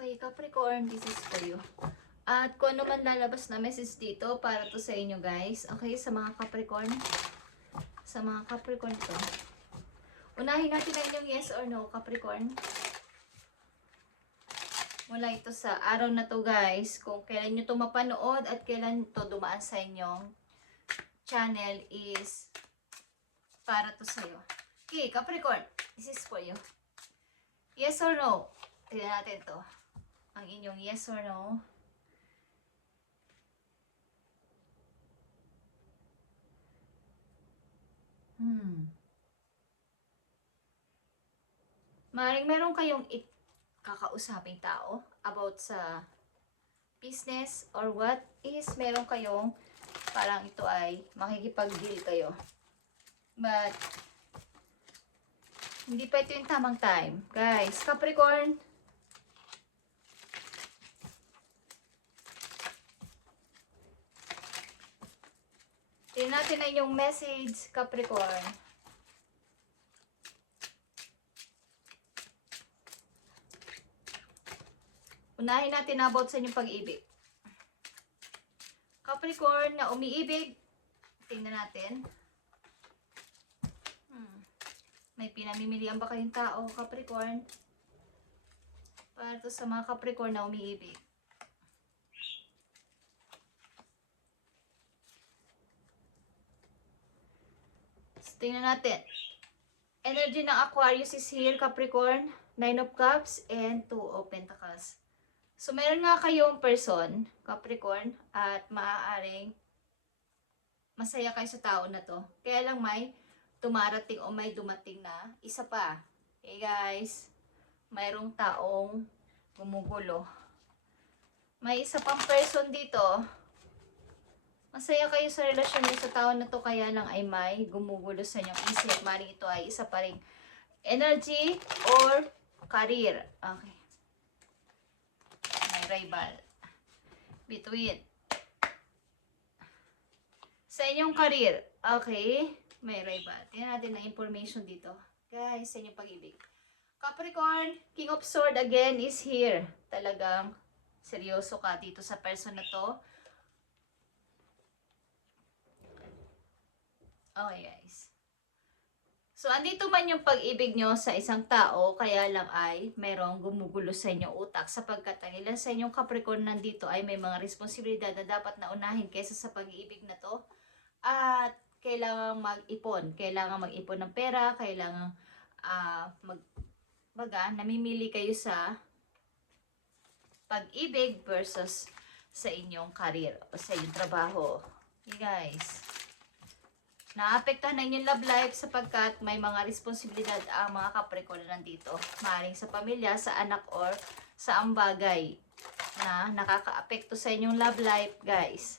Okay, Capricorn, this is for you. At kung ano man lalabas na message dito, para to sa inyo guys. Okay, sa mga Capricorn. Sa mga Capricorn to. Unahin natin na inyong yes or no, Capricorn. Mula ito sa araw na to guys, kung kailan nyo to mapanood at kailan to dumaan sa inyong channel is para to sa'yo. Okay, Capricorn, this is for you. Yes or no? Tignan natin to. Ang inyong yes or no. Maring meron kayong kakausaping tao about sa business or what is meron kayong parang ito ay makikipag-deal kayo. But hindi pa ito yung tamang time. Guys, Capricorn, tingnan natin na yung message, Capricorn. Unahin natin about sa inyong pag-ibig. Capricorn na umiibig. Tingnan natin. May pinamimilian ba kayong tao, Capricorn? Para to sa mga Capricorn na umiibig. So, tingnan natin. Energy ng Aquarius is here, Capricorn. 9 of Cups and 2 of Pentacles. So, meron nga kayong person, Capricorn, at maaaring masaya kayo sa tao na to. Kaya lang may tumarating o may dumating na isa pa. Okay guys, mayroong taong gumugulo. May isa pang person dito. Masaya kayo sa relasyon niyo sa tao na to, kaya lang ay may gumugulo sa inyong isip. Maring ito ay isa pa ring energy or career. Okay. Rival between sa inyong career. Okay, may rival. Tingnan natin na information dito guys sa inyong pag-ibig. Capricorn, King of Swords again is here. Talagang seryoso ka dito sa person na to. Okay guys, so andito man yung pag-ibig nyo sa isang tao, kaya lang ay mayroong gumugulo sa inyong utak, sapagkat ang ilan sa inyong Capricorn nandito ay may mga responsibilidad na dapat naunahin kaysa sa pag-ibig na to. At kailangan mag-ipon ng pera, kailangan namimili kayo sa pag-ibig versus sa inyong career o sa inyong trabaho. Okay guys, naapektuhan na inyong love life sapagkat may mga responsibilidad ang mga Capricorn na nandito. Maaaring sa pamilya, sa anak, or sa ambagay na nakakaapekto sa inyong love life, guys.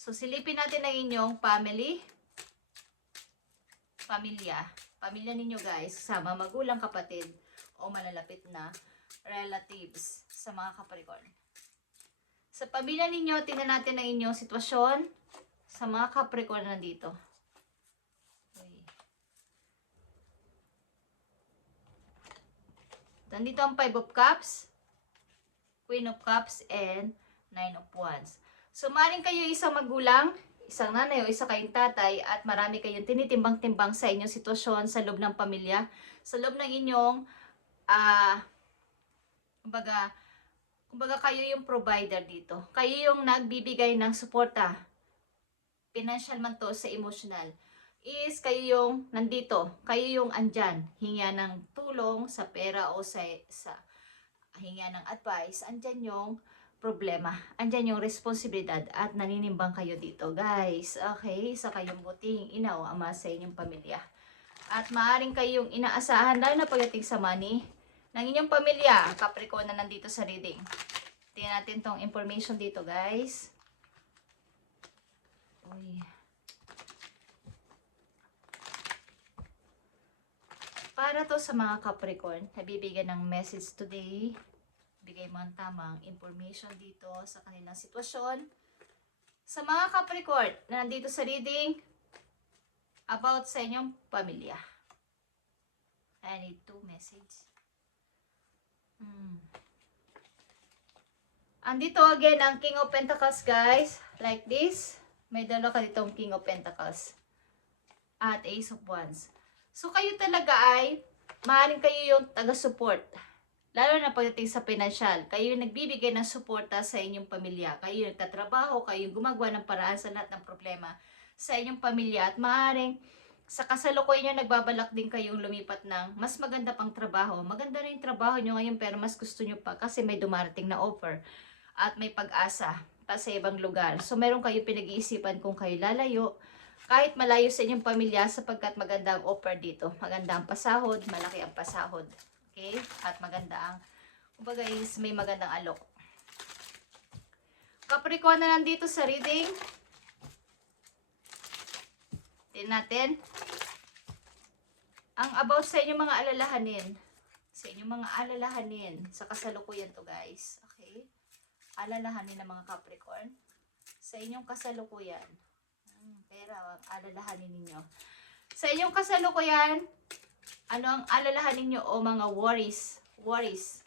So, silipin natin ang inyong family. Pamilya ninyo, guys. Sama magulang, kapatid, o malalapit na relatives sa mga Capricorn. Sa pamilya ninyo, tingnan natin ang inyong sitwasyon sa mga Capricorn na nandito. Nandito ang 5 of Cups, Queen of Cups, and 9 of Wands. So, maaaring kayo isang magulang, isang nanay o isa kayong tatay, at marami kayong tinitimbang-timbang sa inyong sitwasyon sa loob ng pamilya, sa loob ng inyong, kumbaga kayo yung provider dito. Kayo yung nagbibigay ng suporta, financial man to, sa emotional. Is kayo yung nandito, kayo yung andyan, hinga ng tulong sa pera o sa hinga ng advice, andyan yung problema, andyan yung responsibilidad, at naninimbang kayo dito guys. Okay, isa kayong buting ina o ama sa inyong pamilya. At maaaring kayong inaasahan lalo na pagdating sa money ng inyong pamilya, Capricorn na nandito sa reading. Tingnan natin tong information dito guys. Uy. Para to sa mga Capricorn, nabibigyan ng message today. Bigay mo ang tamang information dito sa kanilang sitwasyon. Sa mga Capricorn na nandito sa reading, about sa inyong pamilya. I need 2 message. Andito again ang King of Pentacles, guys. Like this. May dalawa ka ditong King of Pentacles. At Ace of Wands. So, kayo talaga ay, maaaring kayo yung taga-support. Lalo na pagdating sa financial. Kayo yung nagbibigay ng suporta sa inyong pamilya. Kayo yung nagtatrabaho, kayo yung gumagawa ng paraan sa lahat ng problema sa inyong pamilya. At maaaring sa kasalukuyan nyo, nagbabalak din kayong lumipat ng mas maganda pang trabaho. Maganda na yung trabaho nyo ngayon pero mas gusto nyo pa kasi may dumarating na offer. At may pag-asa pa sa ibang lugar. So, meron kayo pinag-iisipan kung kayo lalayo. Kahit malayo sa inyong pamilya sapagkat maganda ang offer dito. Maganda ang pasahod, malaki ang pasahod. Okay? At maganda ang, kumbaga is may magandang alok. Capricorn na nandito sa reading. Tingnan natin. Ang about sa inyong mga alalahanin. Sa inyong mga alalahanin. Sa kasalukuyan to, guys. Okay? Alalahanin ng mga Capricorn. Sa inyong kasalukuyan. Pera ang alalahanin ninyo. Sa inyong kasalukuyan, ano ang alalahanin nyo o mga worries? Worries.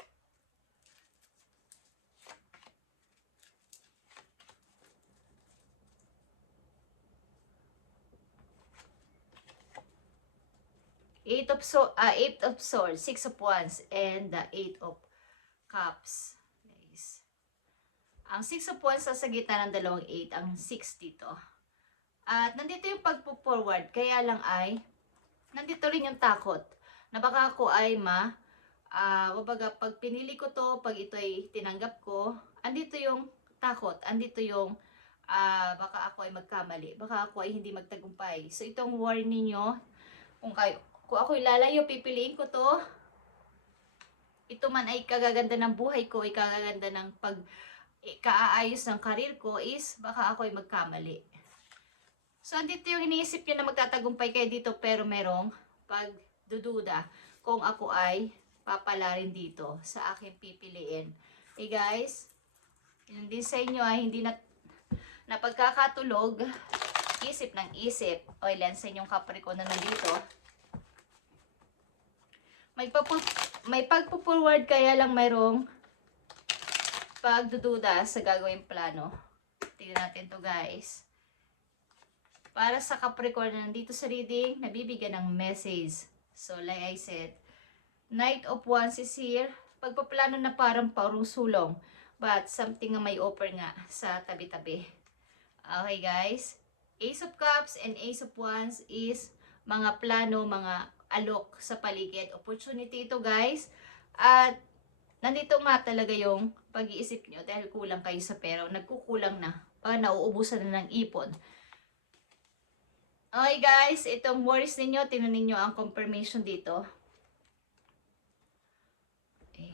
Eight of Swords, Six of Wands, and the Eight of Cups. Guys. Ang Six of Wands sa gitna ng dalawang 8, ang 6 dito. At nandito yung pagpo-forward, kaya lang ay, nandito rin yung takot. Na baka ako ay kumbaga pag pinili ko to, pag ito ay tinanggap ko, andito yung takot, andito yung baka ako ay magkamali, baka ako ay hindi magtagumpay. So itong worry ninyo, kung ako lalayo, pipiliin ko to, ito man ay kagaganda ng buhay ko, ay kagaganda ng kaayos ng karir ko, is baka ako ay magkamali. So andito yung iniisip nyo na magtatagumpay kayo dito, pero merong pagdududa kung ako ay papala rin dito sa aking pipiliin. Okay guys, yun din sa inyo ay hindi na pagkakatulog, isip ng isip. O ilan sa inyong Capricorn na nandito, may pagpo-forward kaya lang mayroong pagdududa sa gagawing plano. Tingnan natin to, guys. Para sa Capricorn na nandito sa reading, nabibigyan ng message. So, like I said, Knight of Wands is here. Pagpaplano na parang sulong. But, something na may offer nga sa tabi-tabi. Okay, guys. Ace of Cups and Ace of Wands is mga plano, mga alok sa paligid. Opportunity ito, guys. At, nandito nga talaga yung pag-iisip nyo dahil kulang kayo sa pera. Nagkukulang na. Nauubusan na ng ipon. Okay guys, itong worries ninyo, tingnan ninyo ang confirmation dito. Okay.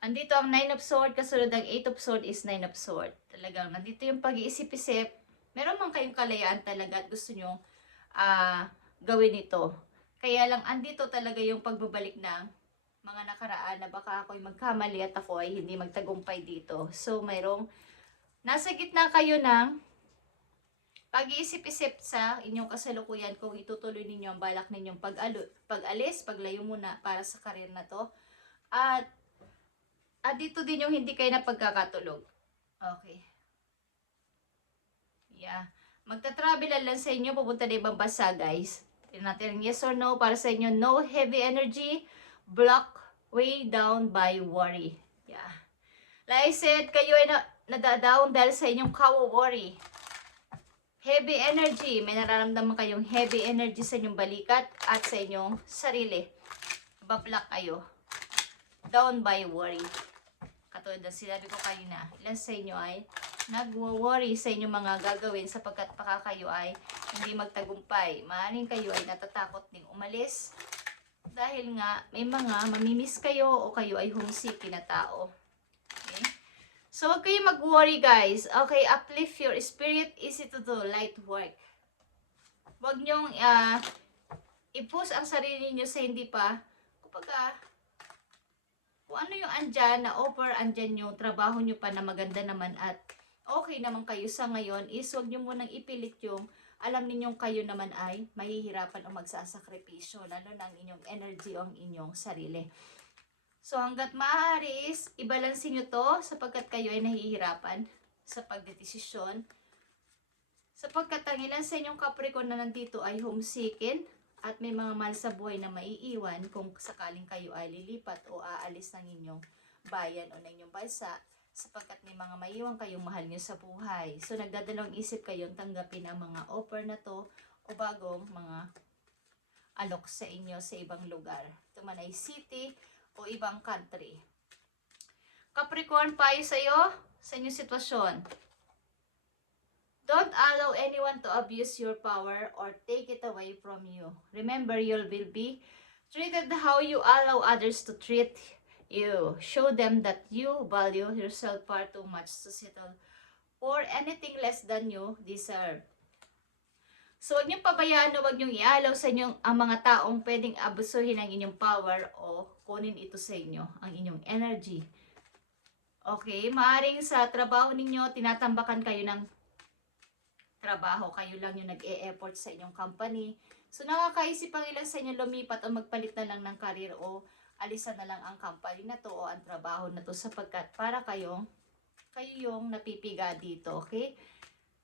Andito ang 9 of Swords, kasunod ang 8 of Swords is 9 of Swords. Talagang nandito yung pag-iisip-isip. Meron man kayong kalayaan talaga at gusto nyo gawin ito. Kaya lang andito talaga yung pagbabalik ng mga nakaraan na baka ako'y magkamali at ako ay hindi magtagumpay dito. So mayroong nasa gitna kayo ng pag-iisip-isip sa inyong kasalukuyan kung itutuloy ninyo ang balak ninyong pag-alis, paglayo muna para sa karir na to. At dito din yung hindi kayo na pagkakatulog. Okay. Yeah. Magta-travel lang sa inyo, pupunta na ibang bansa, guys. Tingnan natin yes or no para sa inyo. No heavy energy, block way down by worry. Yeah. Like I said, kayo ay nadadown dahil sa inyong worry. Heavy energy. May nararamdaman kayong heavy energy sa inyong balikat at sa inyong sarili. Bablock kayo. Down by worry. Katulad ng sinabi ko kanina, ilan sa inyo ay nagwo-worry sa inyong mga gagawin sapagkat baka kayo ay hindi magtagumpay. Maaaring kayo ay natatakot ding umalis dahil nga may mga mamimiss kayo o kayo ay homesick na tao. Okay? So, huwag kayong mag-worry, guys. Okay, uplift your spirit, easy to do, light work. Huwag nyong i-push ang sarili nyo sa hindi pa. Kapag kung ano yung andyan na offer, andyan yung trabaho nyo pa na maganda naman at okay naman kayo sa ngayon, is huwag nyo munang ipilit yung alam ninyong kayo naman ay mahihirapan o magsasakripisyo, lalo na ang inyong energy o ang inyong sarili. So hanggat maaari is ibalansin nyo to sapagkat kayo ay nahihirapan sa pagdedesisyon. Sapagkat ang ilan sa inyong Capricorn na nandito ay homesikin at may mga mahal sa buhay na maiiwan kung sakaling kayo ay lilipat o aalis ng inyong bayan o ng inyong bansa sapagkat may mga maiiwan kayong mahal nyo sa buhay. So nagdadalawang isip kayong tanggapin ang mga offer na to o bagong mga alok sa inyo sa ibang lugar. Ito man ay city o ibang country. Capricorn, payo sa'yo sa inyong sitwasyon. Don't allow anyone to abuse your power or take it away from you. Remember, you will be treated how you allow others to treat you. Show them that you value yourself far too much to settle for anything less than you deserve. So, huwag niyong pabayaan o huwag niyong ialaw sa inyong ang mga taong pwedeng abusuhin ang inyong power o kunin ito sa inyo, ang inyong energy. Okay, maaring sa trabaho ninyo, tinatambakan kayo ng trabaho, kayo lang yung nag-e-effort sa inyong company. So, nakakaisip ang ilan sa inyo lumipat o magpalit na lang ng career o alisan na lang ang company na to o ang trabaho na to sapagkat para kayo yung napipiga dito, okay?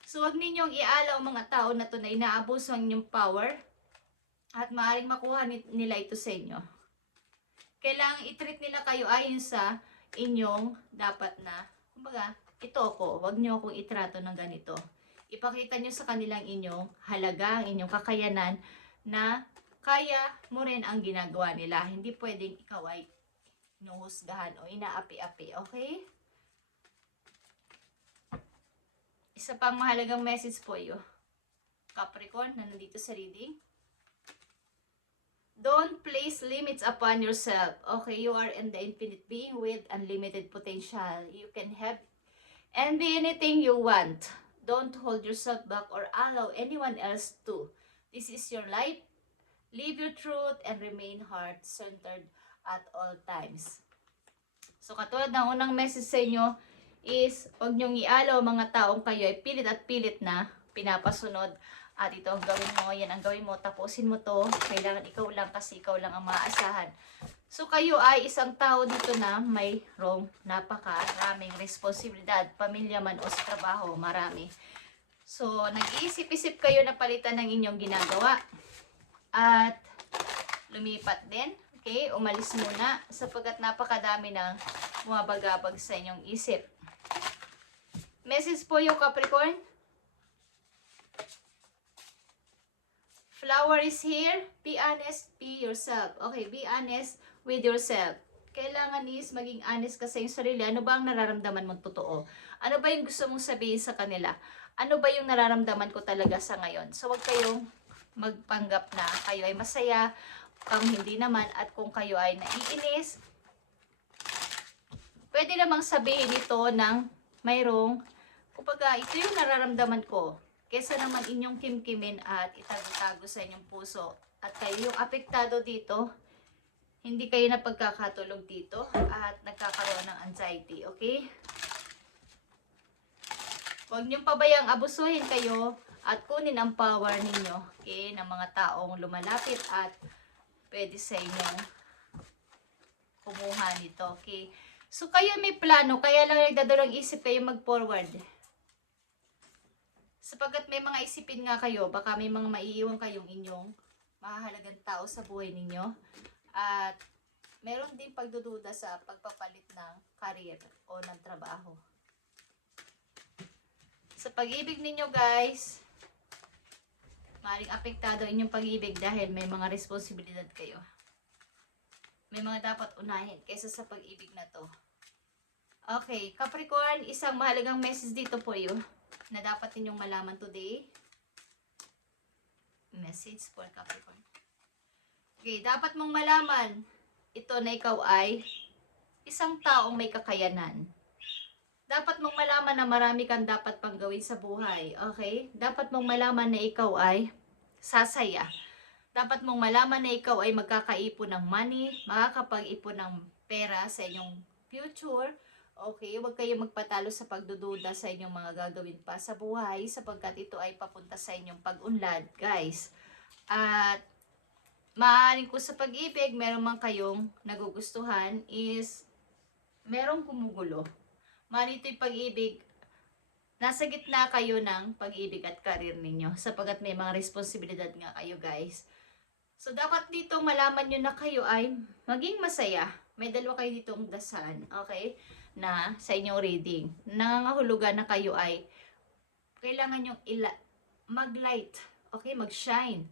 So, huwag ninyong ialaw ang mga tao na to na inaabuso ang inyong power at maaaring makuha nila ito sa inyo. Kailangan i-treat nila kayo ayon sa inyong dapat na, kumbaga, ito ako, huwag nyo akong itrato ng ganito. Ipakita nyo sa kanilang inyong halaga, ang inyong kakayanan na kaya mo rin ang ginagawa nila. Hindi pwedeng ikaw ay inuhusgahan o inaapi-api, okay? Isa pang mahalagang message po yun, Capricorn, na nandito sa reading. Don't place limits upon yourself. Okay, you are in the infinite being with unlimited potential. You can have and be anything you want. Don't hold yourself back or allow anyone else to. This is your life. Live your truth and remain heart-centered at all times. So, katulad ng unang message sa inyo is, huwag niyong ialaw mga taong kayo ay pilit at pilit na pinapasunod. At ito ang gawin mo, yan ang gawin mo, tapusin mo to. Kailangan ikaw lang kasi ikaw lang ang maaasahan. So, kayo ay isang tao dito na mayroong napakaraming responsibilidad, pamilya man o sa trabaho, marami. So, nag-iisip-isip kayo na palitan ng inyong ginagawa. At lumipat din. Okay, umalis muna sapagkat napakadami ng bumabagabag sa inyong isip. Message po yung Capricorn. Flower is here. Be honest, be yourself. Okay, be honest with yourself. Kailangan is maging honest ka sa iyong sarili. Ano ba ang nararamdaman mong totoo? Ano ba yung gusto mong sabihin sa kanila? Ano ba yung nararamdaman ko talaga sa ngayon? So, wag kayong magpanggap na kayo ay masaya, kung hindi naman, at kung kayo ay naiinis, pwede namang sabihin ito ng mayroong, kumbaga, ito yung nararamdaman ko. Kesa naman inyong kimkimin at itago-tago sa inyong puso. At kayo yung apektado dito, hindi kayo na pagkakatulog dito at nagkakaroon ng anxiety, okay? Huwag niyong pabayang abusuhin kayo at kunin ang power ninyo, okay, ng mga taong lumalapit at pwede sa inyong kumuha nito, okay? So, kayo may plano, kaya lang nagdadalawang isip kayo mag-forward. Sapagkat may mga isipin nga kayo, baka may mga maiiwan kayong inyong mahahalagang tao sa buhay ninyo. At meron din pagdududa sa pagpapalit ng career o ng trabaho. Sa pag-ibig ninyo guys, maaaring apektado inyong pag-ibig dahil may mga responsibilidad kayo. May mga dapat unahin kaysa sa pag-ibig na to. Okay, Capricorn, isang mahalagang message dito po yun na dapat ninyong malaman today. Message for Capricorn. Okay, dapat mong malaman ito na ikaw ay isang taong may kakayanan. Dapat mong malaman na marami kang dapat pang gawin sa buhay. Okay? Dapat mong malaman na ikaw ay sasaya. Dapat mong malaman na ikaw ay magkakaipon ng money, makakapag-ipon ng pera sa inyong future. Okay, huwag kayong magpatalo sa pagdududa sa inyong mga gagawin pa sa buhay sapagkat ito ay papunta sa inyong pag-unlad, guys. At maaaring kung sa pag-ibig, meron man kayong nagugustuhan is merong gumugulo. Maaaring ito'y pag-ibig, nasa gitna kayo ng pag-ibig at karir ninyo sapagkat may mga responsibilidad nga kayo guys. So dapat dito malaman nyo na kayo ay maging masaya. May dalawa kayo ditong dasan, okay? Na sa inyong reading. Nangangahulugan na kayo ay kailangan yung mag-light, okay? Mag-shine.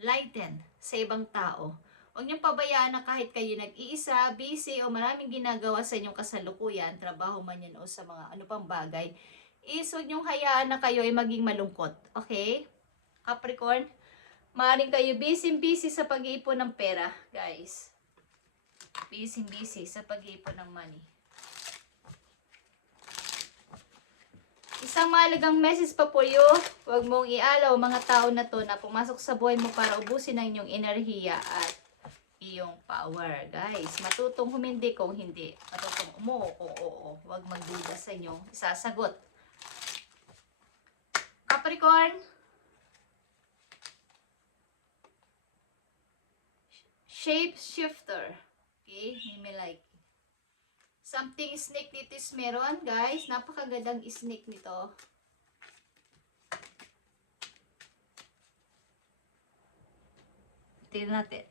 Lighten sa ibang tao. Huwag niyong pabayaan na kahit kayo nag-iisa, busy, o maraming ginagawa sa inyong kasalukuyan, trabaho man yan o sa mga ano pang bagay, is huwag niyong hayaan na kayo ay maging malungkot. Okay? Capricorn, maaaring kayo busy sa pag-iipon ng pera, guys. Busy sa pag-iipon ng money. Isang mahalagang message pa po yun, huwag mong ialaw mga tao na to na pumasok sa buhay mo para ubusin ang inyong enerhiya at iyong power. Guys, matutong humindi kung hindi. Matutong umuo kung oo. Huwag magduda sa inyong isasagot. Capricorn, shapeshifter. Okay, may like. Something snake dito is meron, guys. Napakagandang snake nito. Tingnan natin.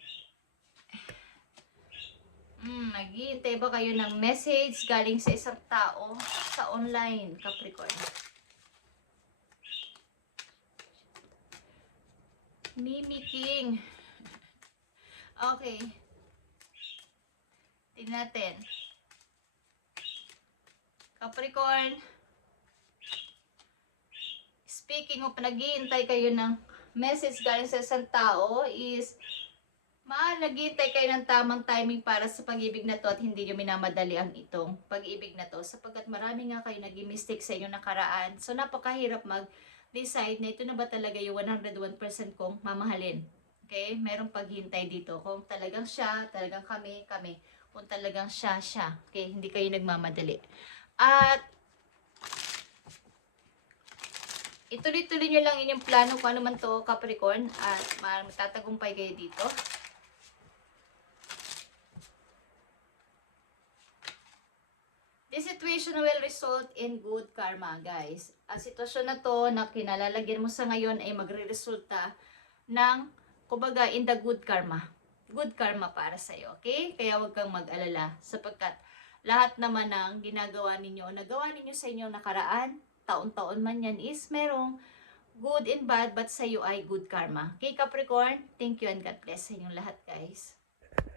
Naghihintay ba kayo ng message galing sa isang tao sa online, Capricorn? Mimicking. Okay. Tingnan natin. Capricorn, speaking of naghihintay kayo ng message galing sa isang tao is naghihintay kayo ng tamang timing para sa pag-ibig na to at hindi nyo minamadali ang itong pag-ibig na to sapagkat marami nga kayo nag-mistake sa inyong nakaraan. So napakahirap mag-decide na ito na ba talaga yung 101% kong mamahalin. Okay? Merong paghintay dito. Kung talagang siya, talagang kami. Kung talagang siya. Okay? Hindi kayo nagmamadali. At ituloy-tuloy nyo lang inyong plano kung ano man to, Capricorn. At magtatagumpay kayo dito. This situation will result in good karma, guys. Ang sitwasyon na to na kinalalagyan mo sa ngayon ay magre-resulta ng, kumbaga, in the good karma. Good karma para sa'yo, okay? Kaya huwag kang mag-alala sapagkat lahat naman ng ginagawa ninyo o nagawa ninyo sa inyong nakaraan, taon-taon man yan, is merong good and bad, but sa iyo ay good karma. Okay, Capricorn? Thank you and God bless sa inyong lahat, guys.